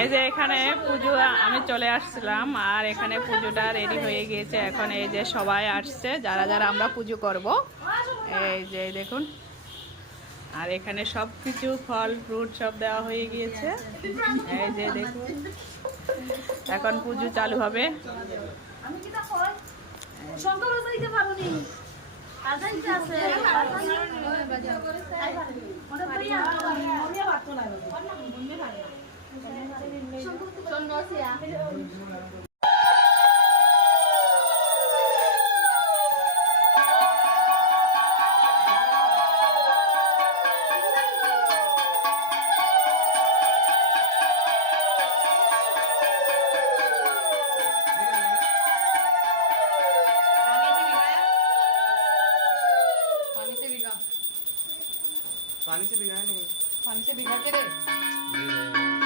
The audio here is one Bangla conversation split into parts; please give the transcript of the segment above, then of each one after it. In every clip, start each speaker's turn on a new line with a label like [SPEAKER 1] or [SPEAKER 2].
[SPEAKER 1] এই যে এখানে পুজো আমি চলে আসছিলাম আর এখানে পুজোটা রেডি হয়ে গিয়েছে এখন এই যে সবাই আসছে যারা যারা আমরা পুজো করব এই যে দেখুন আর এখানে সব কিছু ফল ফ্রুট সব দেওয়া হয়ে গিয়েছে এই যে দেখুন এখন পুজো চালু হবে
[SPEAKER 2] আছে
[SPEAKER 3] पानी से भिगा
[SPEAKER 4] पानी से भिगाया नहीं।
[SPEAKER 3] पानी से भिगा के रे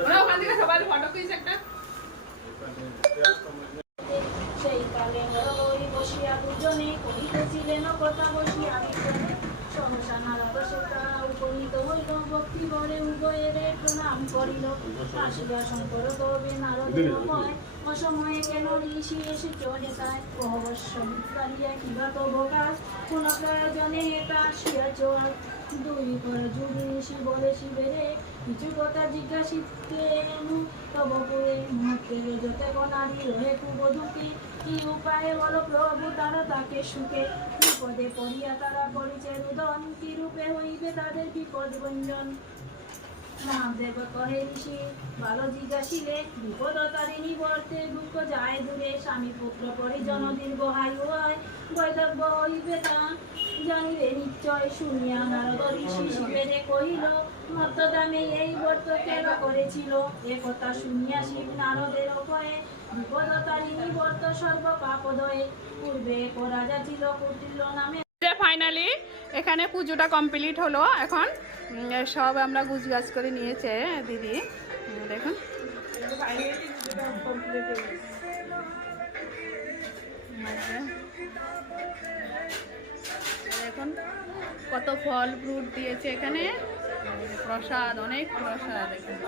[SPEAKER 3] হ্যাঁ, ওখান থেকে সবাই ফটো তুলিস একটা।
[SPEAKER 2] সেই কালে বসিয়া দুজনে কহিতেছিলেন কথা বসিয়া সেটা উপনীত হইল ভক্তি বলে উভয়ের প্রণাম করিল আসিয়া শঙ্কর কবে নারদের ভয় অসময়ে কেন ঋষি এসে চলে তাই অবশ্য কালিয়া কিবা তো ভোগাস কোন প্রয়োজনে এটা আসিয়া চল দুই পর যুগি ঋষি বলে শিবেরে কিছু কথা জিজ্ঞাসিতে তব পুরে মুহূর্তের যতে নারী রহে কুবধূকে কি উপায়ে বলো প্রভু? তারা তাকে সুখে তারা করিছে রুদন হইবে তাদের স্বামী পুত্র পরিজন দীর্ঘ আয়ু হয় বৈধব্য হইবে তা জানিবে নিশ্চয় শুনিয়া নারদ ঋষি শিবেরে কহিল মর্তদামে এই ব্রত কেন করেছিল? এ কথা শুনিয়া শিব নারদের ব্রত
[SPEAKER 1] ফাইনালি এখানে পুজোটা কমপ্লিট হলো, এখন সব আমরা গুছগাছ করে নিয়েছে দিদি। দেখুন। দেখুন, কত ফল ফ্রুট দিয়েছে এখানে। প্রসাদ, অনেক প্রসাদ এখানে।